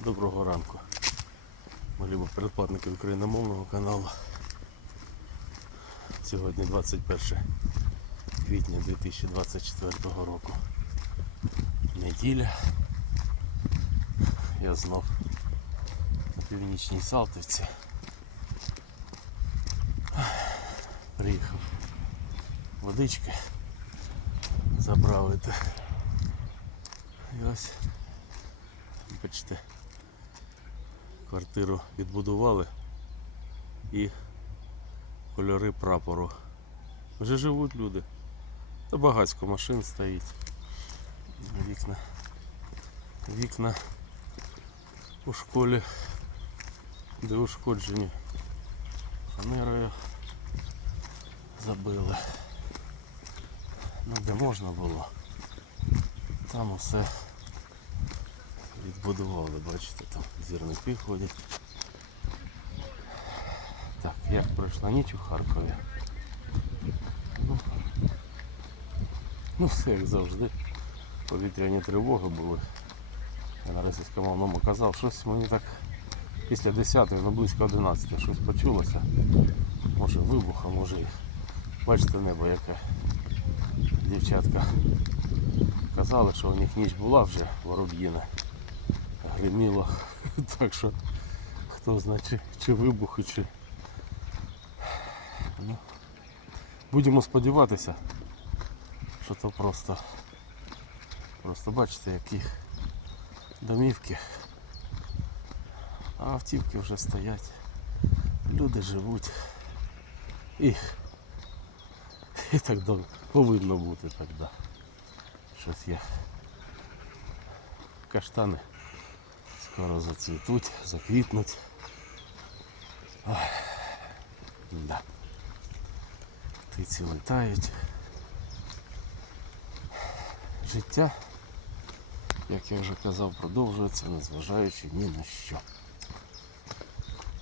Доброго ранку. Любимо передплатники україномовного каналу. Сьогодні 21 квітня 2024 року. Неділя. Я знов на північній Салтівці. Приїхав водички заправити. І ось бачите, квартиру відбудували і кольори прапору. Вже живуть люди. Та багатько машин стоїть. Вікна. Вікна у школі, де ушкоджені фанерою забили. Ну де можна було. Там усе відбудували, бачите, там зірники ходять. Так, як пройшла ніч у Харкові. Ну, ну все як завжди. Повітряні тривоги були. Я на російськомовному казав, щось мені так після 10-ї, ну близько 11 щось почулося. Може вибух, а може і бачите небо яке. Дівчатка казали, що у них ніч була вже вороб'їна. Гриміло. Так що хто знає, чи, вибухи, чи. Ну, будемо сподіватися, що то просто. Просто бачите, які домівки. А автівки вже стоять. Люди живуть. І, і так повинно бути да. Щось є. Каштани скоро зацвітуть, заквітнуть. Ой, да. Птиці летають. Життя, як я вже казав, продовжується, незважаючи ні на що.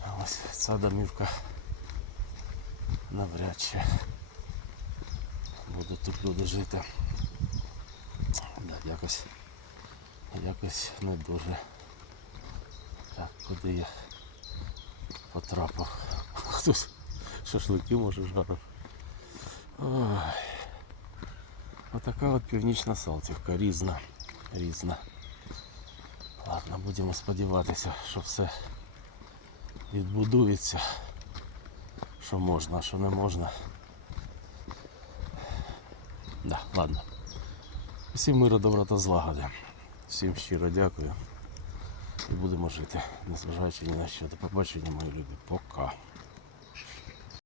А ось ця домівка навряд чи будуть тут люди жити. Да, якось, якось не дуже. Так, куди я потрапив? Хтось шашлики може жарив. Отака от північна Салтівка, різна, різна. Ладно, будемо сподіватися, що все відбудується. Що можна, а що не можна. Да, ладно. Всім миру, добра та злагоди. Всім щиро дякую. І будемо жити, незважаючи ні на що. До побачення, мої любі. Пока.